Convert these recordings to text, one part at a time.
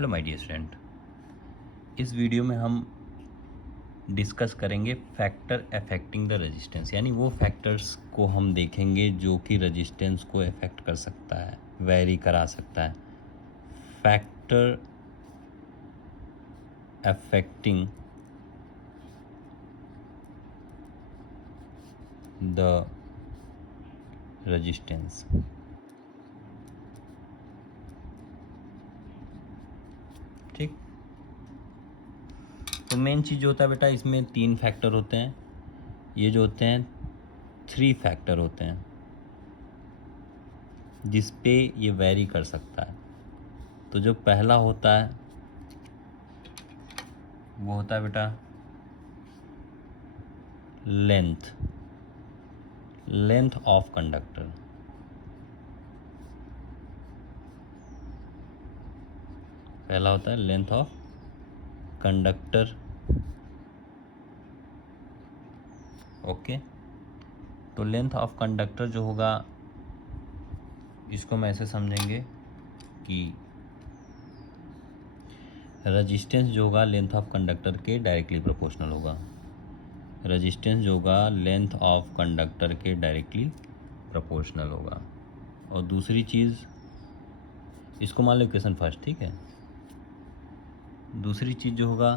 Hello my dear student, इस video में हम डिस्कस करेंगे फैक्टर अफेक्टिंग द रेजिस्टेंस, यानी वो फैक्टर्स को हम देखेंगे जो कि रेजिस्टेंस को अफेक्ट कर सकता है, वेरी करा सकता है। Factor affecting the resistance. ठीक, तो मेन चीज़ जो होता है बेटा, इसमें 3 फैक्टर होते हैं। ये जो होते हैं 3 फैक्टर होते हैं जिस पे ये वेरी कर सकता है। तो जो पहला होता है वो होता है बेटा लेंथ ऑफ कंडक्टर। पहला होता है लेंथ ऑफ कंडक्टर। ओके, तो लेंथ ऑफ कंडक्टर जो होगा इसको हम ऐसे समझेंगे कि रेजिस्टेंस जो होगा लेंथ ऑफ कंडक्टर के डायरेक्टली प्रोपोर्शनल होगा। रेजिस्टेंस जो होगा लेंथ ऑफ कंडक्टर के डायरेक्टली प्रोपोर्शनल होगा। और दूसरी चीज़, इसको मान लो इक्वेशन फर्स्ट, ठीक है। दूसरी चीज़ जो होगा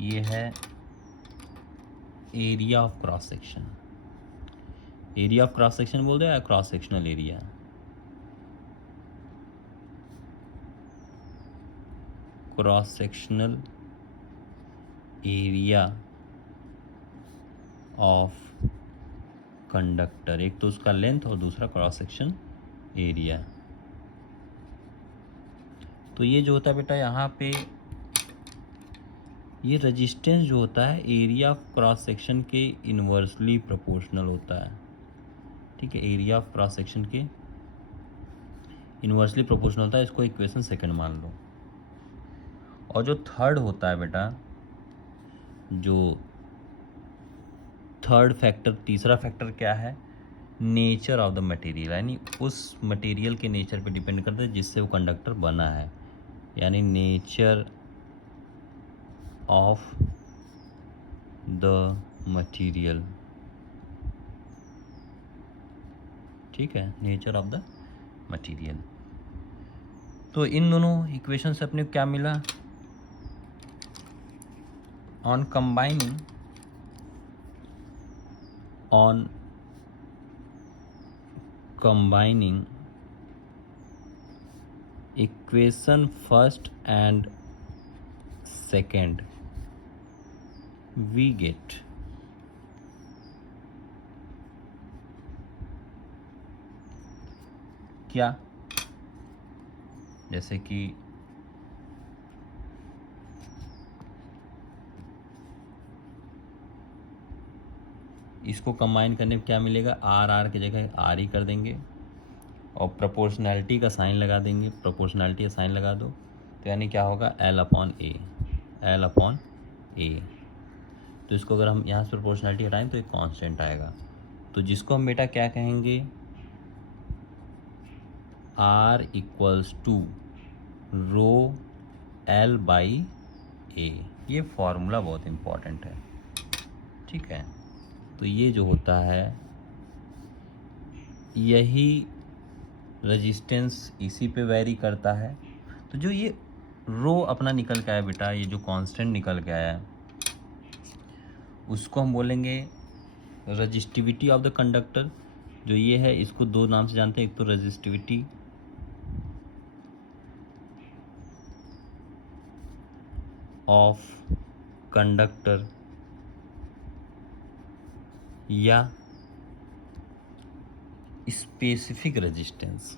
ये है area of cross section. Area of cross section बोल दो या cross sectional area. Cross sectional area of conductor, एक तो उसका लेंथ और दूसरा क्रॉस सेक्शन एरिया। तो ये जो होता है बेटा यहाँ पे ये रेजिस्टेंस जो होता है एरिया ऑफ क्रॉस सेक्शन के इन्वर्सली प्रोपोर्शनल होता है। ठीक है, एरिया ऑफ क्रॉस सेक्शन के इन्वर्सली प्रोपोर्शनल होता है। इसको इक्वेशन सेकंड मान लो। और जो थर्ड होता है बेटा, जो थर्ड फैक्टर, तीसरा फैक्टर क्या है, नेचर ऑफ द मटेरियल, यानी उस मटेरियल के नेचर पे डिपेंड करता है जिससे वो कंडक्टर बना है, यानी नेचर ऑफ द मटेरियल। ठीक है, नेचर ऑफ द मटेरियल। तो इन दोनों इक्वेशन से अपने को क्या मिला, on combining equation first and second we get क्या, जैसे कि इसको कंबाइन करने पे क्या मिलेगा, आर की जगह आर ही कर देंगे और प्रोपोर्शनैलिटी का साइन लगा देंगे। प्रोपोर्शनैलिटी का साइन लगा दो तो यानी क्या होगा, एल अपॉन ए। तो इसको अगर हम यहाँ से प्रोपोर्शनैलिटी हटाएं तो एक कांस्टेंट आएगा। तो जिसको हम बेटा क्या कहेंगे, R equals to rho L by A. ये फॉर्मूला बहुत इम्पॉर्टेंट है। ठीक है, तो ये जो होता है यही रेजिस्टेंस इसी पे वेरी करता है। तो जो ये रो अपना निकल के आया बेटा, ये जो कांस्टेंट निकल के आया उसको हम बोलेंगे रेजिस्टिविटी ऑफ द कंडक्टर। जो ये है इसको दो नाम से जानते हैं, एक तो रेजिस्टिविटी ऑफ कंडक्टर या स्पेसिफिक रेजिस्टेंस।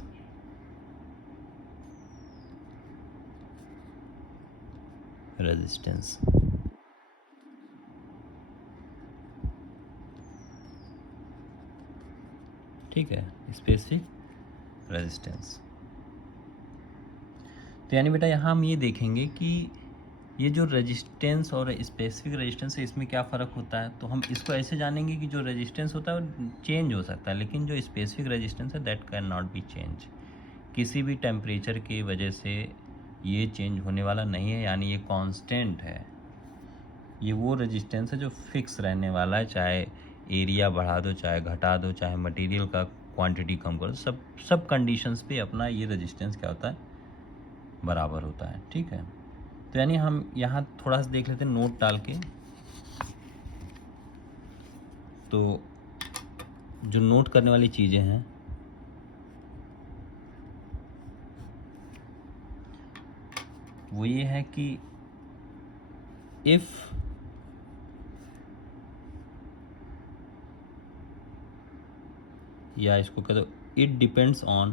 ठीक है, स्पेसिफिक रेजिस्टेंस। तो यानी बेटा यहाँ हम ये देखेंगे कि ये जो रेजिस्टेंस और स्पेसिफिक रेजिस्टेंस है, इसमें क्या फ़र्क होता है, तो हम इसको ऐसे जानेंगे कि जो रेजिस्टेंस होता है वो चेंज हो सकता है, लेकिन जो स्पेसिफिक रेजिस्टेंस है that can not be change. किसी भी टेम्परेचर की वजह से ये चेंज होने वाला नहीं है, यानी ये कांस्टेंट है। ये वो रेजिस्टेंस है जो फिक्स रहने वाला है, चाहे एरिया बढ़ा दो, चाहे घटा दो, चाहे मटेरियल का क्वांटिटी कम करो, सब कंडीशंस पे अपना ये रेजिस्टेंस क्या होता है, बराबर होता है। ठीक है, तो यानी हम यहाँ थोड़ा सा देख लेते हैं नोट डाल के। तो जो नोट करने वाली चीज़ें हैं, वो ये है कि इफ़ या इसको कह दो इट डिपेंड्स ऑन,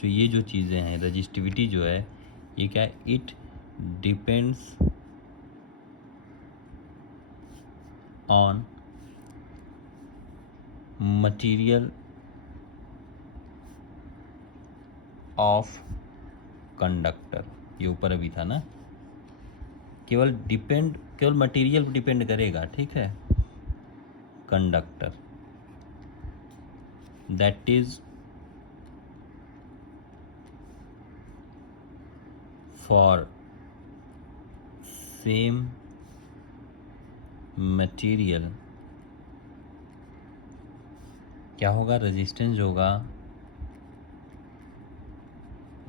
जो ये जो चीज़ें हैं रजिस्टिविटी जो है ये क्या है, it depends on material of conductor. ये ऊपर अभी था ना, केवल मटेरियल पर डिपेंड करेगा। ठीक है, conductor that is for same material क्या होगा, रेजिस्टेंस होगा,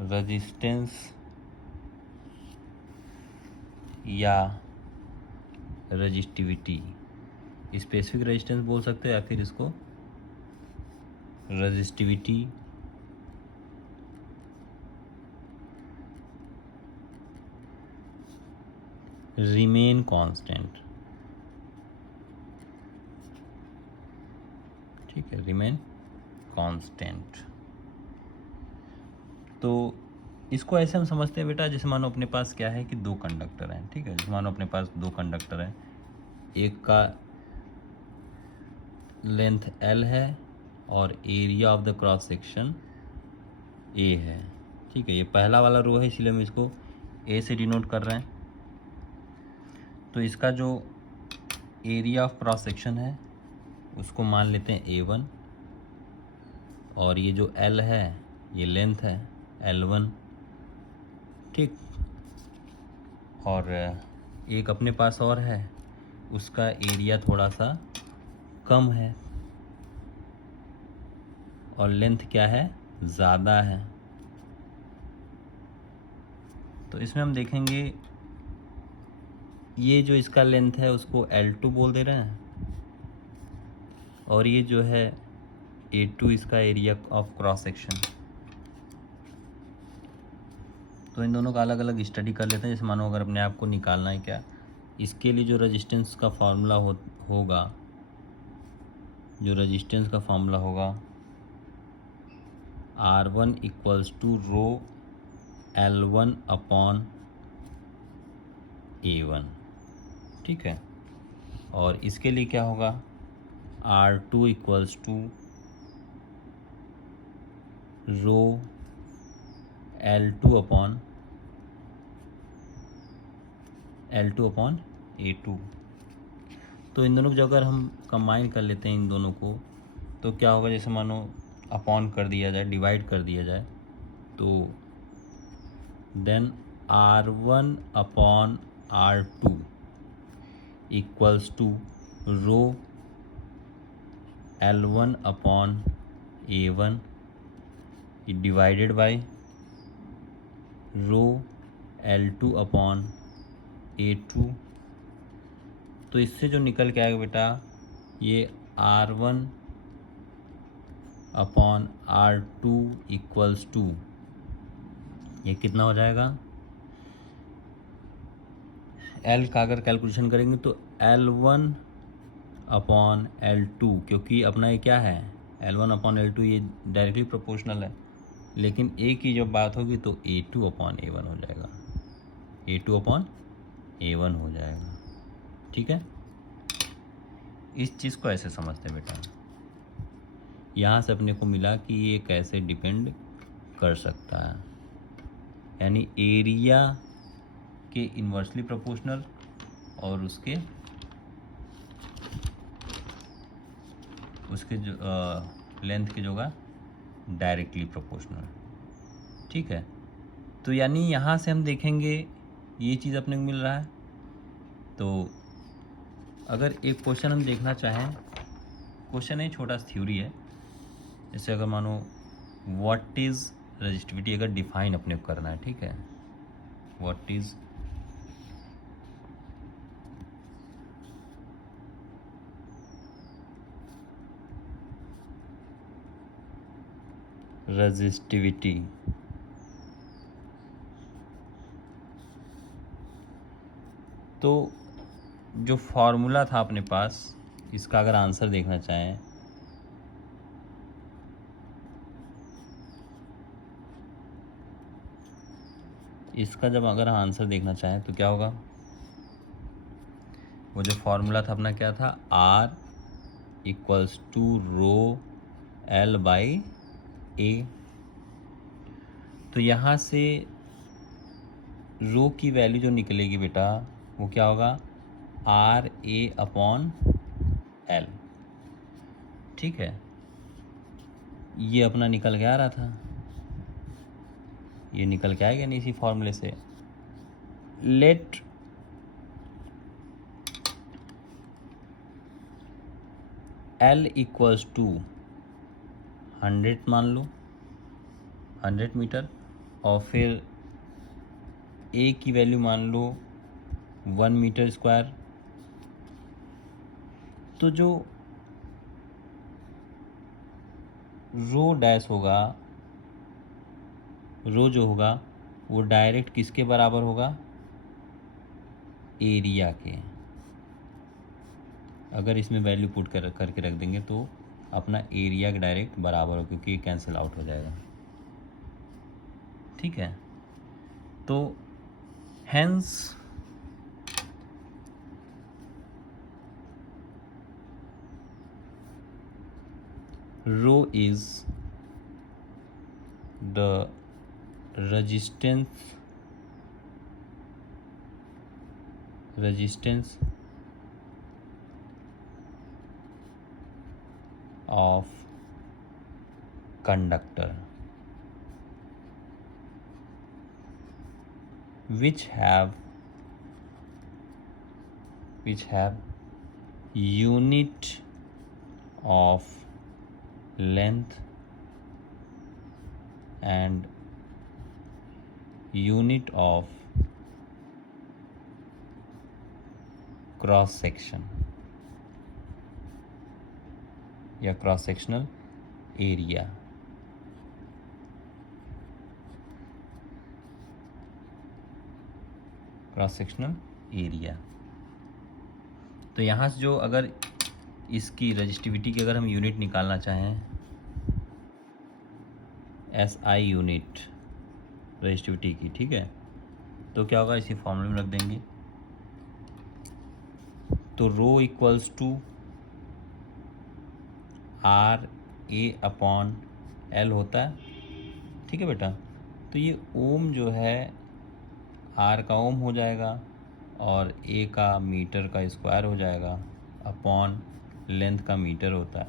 रेजिस्टेंस या रजिस्टिविटी। स्पेसिफिक रेजिस्टेंस बोल सकते हैं या फिर इसको रजिस्टिविटी रिमेन कांस्टेंट। ठीक है, रिमेन कांस्टेंट। तो इसको ऐसे हम समझते हैं बेटा, जैसे मानो अपने पास क्या है कि दो कंडक्टर हैं। ठीक है, जैसे मानो अपने पास दो कंडक्टर हैं, एक का लेंथ L है और area of the cross section A है। ठीक है, ये पहला वाला रो है, इसलिए हम इसको A से डिनोट कर रहे हैं। तो इसका जो एरिया ऑफ क्रॉस सेक्शन है उसको मान लेते हैं A1, और ये जो L है ये लेंथ है L1। ठीक, और एक अपने पास और है, उसका एरिया थोड़ा सा कम है और लेंथ क्या है, ज़्यादा है। तो इसमें हम देखेंगे ये जो इसका लेंथ है उसको L2 बोल दे रहे हैं, और ये जो है A2 इसका एरिया ऑफ क्रॉस सेक्शन। तो इन दोनों का अलग अलग स्टडी कर लेते हैं। जैसे मानो अगर अपने आप को निकालना है क्या, इसके लिए जो रेजिस्टेंस का फार्मूला होगा, जो रेजिस्टेंस का फार्मूला होगा R1 equals to rho L1 upon A1। ठीक है, और इसके लिए क्या होगा, R2 equals to row L2 upon A2। तो इन दोनों को जो अगर हम कंबाइन कर लेते हैं इन दोनों को, तो क्या होगा, जैसे मानो अपॉन कर दिया जाए, डिवाइड कर दिया जाए, तो then R1 upon R2 equals to rho L1 upon A1 divided by rho L2 upon A2। तो इससे जो निकल के आएगा बेटा, ये R1 upon R2 equals to, ये कितना हो जाएगा, L का अगर कैलकुलेशन करेंगे तो L1 अपॉन L2, क्योंकि अपना ये क्या है, L1 अपॉन L2 ये डायरेक्टली प्रोपोर्शनल है, लेकिन A की जब बात होगी तो A2 अपॉन A1 हो जाएगा, A2 अपॉन A1 हो जाएगा। ठीक है, इस चीज़ को ऐसे समझते हैं बेटा। यहाँ से अपने को मिला कि ये कैसे डिपेंड कर सकता है, यानी एरिया के इन्वर्सली प्रोपोर्शनल और उसके जो लेंथ के जो होगा डायरेक्टली प्रोपोर्शनल। ठीक है, तो यानी यहाँ से हम देखेंगे ये चीज़ अपने को मिल रहा है। तो अगर एक क्वेश्चन हम देखना चाहें, क्वेश्चन एक छोटा सा थ्योरी है, जैसे अगर मानो व्हाट इज़ रजिस्टिविटी अगर डिफाइन अपने को करना है, ठीक है, व्हाट इज़ रजिस्टिविटी, तो जो फॉर्मूला था अपने पास, इसका अगर आंसर देखना चाहें, इसका जब अगर आंसर देखना चाहें तो क्या होगा, वो जो फॉर्मूला था अपना क्या था, R equals to rho L by A. तो यहाँ से रो की वैल्यू जो निकलेगी बेटा वो क्या होगा, R A अपॉन L। ठीक है, ये अपना निकल के आ रहा था, ये निकल के आएगा नहीं इसी फॉर्मूले से। लेट L इक्वल्स टू 100 मान लो, 100 मीटर, और फिर A की वैल्यू मान लो 1 मीटर स्क्वायर। तो जो रो डैश होगा, रो जो होगा वो डायरेक्ट किसके बराबर होगा, एरिया के। अगर इसमें वैल्यू पुट करके रख देंगे तो अपना एरिया के डायरेक्ट बराबर हो, क्योंकि ये कैंसिल आउट हो जाएगा। ठीक है, तो hence rho is the resistance of conductor which have unit of length and unit of cross section या cross sectional area. Cross sectional area, तो यहाँ से जो अगर इसकी रजिस्टिविटी की अगर हम यूनिट निकालना चाहें, SI यूनिट रजिस्टिविटी की, ठीक है, तो क्या होगा, इसी फॉर्मूले में रख देंगे। तो rho equals to R A upon L होता है। ठीक है बेटा, तो ये ओम जो है R का ओम हो जाएगा और A का मीटर का स्क्वायर हो जाएगा, अपॉन लेंथ का मीटर होता है।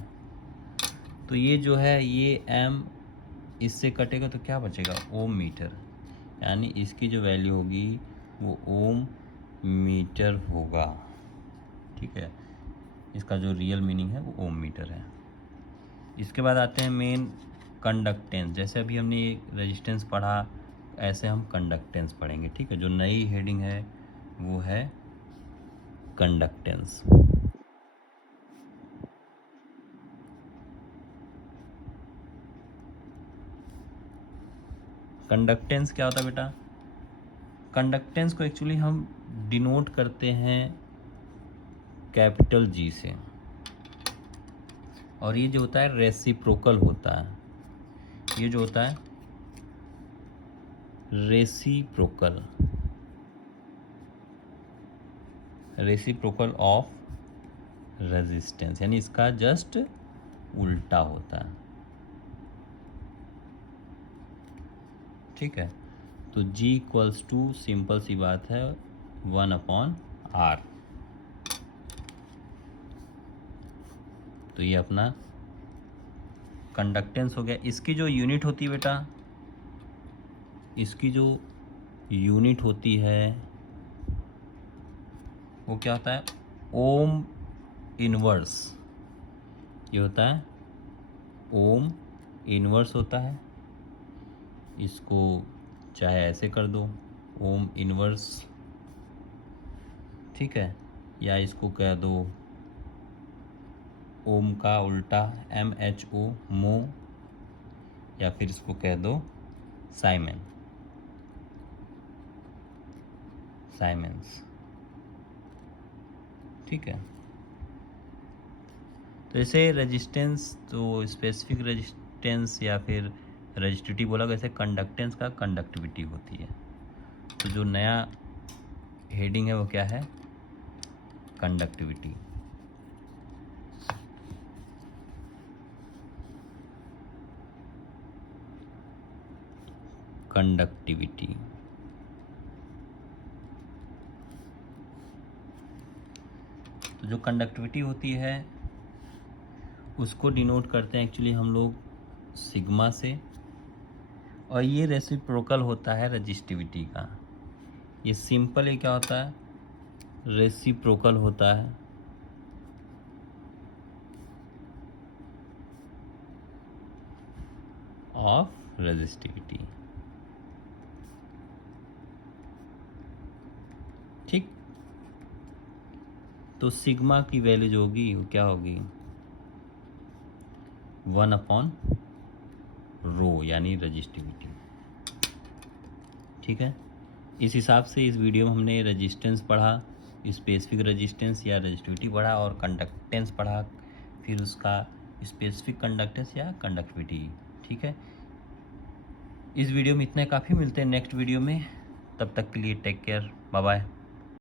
तो ये जो है ये M इससे कटेगा तो क्या बचेगा, ओम मीटर, यानी इसकी जो वैल्यू होगी वो ओम मीटर होगा। ठीक है, इसका जो रियल मीनिंग है वो ओम मीटर है। इसके बाद आते हैं मेन कंडक्टेंस। जैसे अभी हमने रेजिस्टेंस पढ़ा, ऐसे हम कंडक्टेंस पढ़ेंगे। ठीक है, जो नई हेडिंग है वो है कंडक्टेंस। कंडक्टेंस क्या होता है बेटा, कंडक्टेंस को एक्चुअली हम डिनोट करते हैं कैपिटल G से, और ये जो होता है रेसिप्रोकल होता है। ये जो होता है रेसिप्रोकल ऑफ रेजिस्टेंस, यानी इसका जस्ट उल्टा होता है। ठीक है, तो G इक्वल्स टू सिंपल सी बात है 1/R। तो ये अपना कंडक्टेंस हो गया। इसकी जो यूनिट होती है बेटा, इसकी जो यूनिट होती है वो क्या होता है, ओम इनवर्स। ये होता है ओम इनवर्स होता है। इसको चाहे ऐसे कर दो ओम इनवर्स, ठीक है, या इसको कह दो ओम का उल्टा MHO मो, या फिर इसको कह दो साइमेंस, ठीक है। तो ऐसे रेजिस्टेंस, तो स्पेसिफिक रेजिस्टेंस या फिर रजिस्टिविटी बोला वैसे कंडक्टेंस का कंडक्टिविटी होती है। तो जो नया हेडिंग है वो क्या है, कंडक्टिविटी। कंडक्टिविटी तो जो कंडक्टिविटी होती है उसको डिनोट करते हैं एक्चुअली हम लोग सिग्मा से, और ये रेसिप्रोकल होता है रजिस्टिविटी का। ये सिंपल ही क्या होता है, रेसिप्रोकल होता है ऑफ रेजिस्टिविटी, ठीक। तो सिग्मा की वैल्यू जो होगी वो क्या होगी, 1/ρ यानी रजिस्टिविटी, ठीक है। इस हिसाब से इस वीडियो में हमने रेजिस्टेंस पढ़ा, स्पेसिफिक रेजिस्टेंस या रजिस्टिविटी पढ़ा, और कंडक्टेंस पढ़ा, फिर उसका स्पेसिफिक कंडक्टेंस या कंडक्टिविटी, ठीक है। इस वीडियो में इतना काफ़ी, मिलते हैं नेक्स्ट वीडियो में, तब तक के लिए टेक केयर, बाय बाय।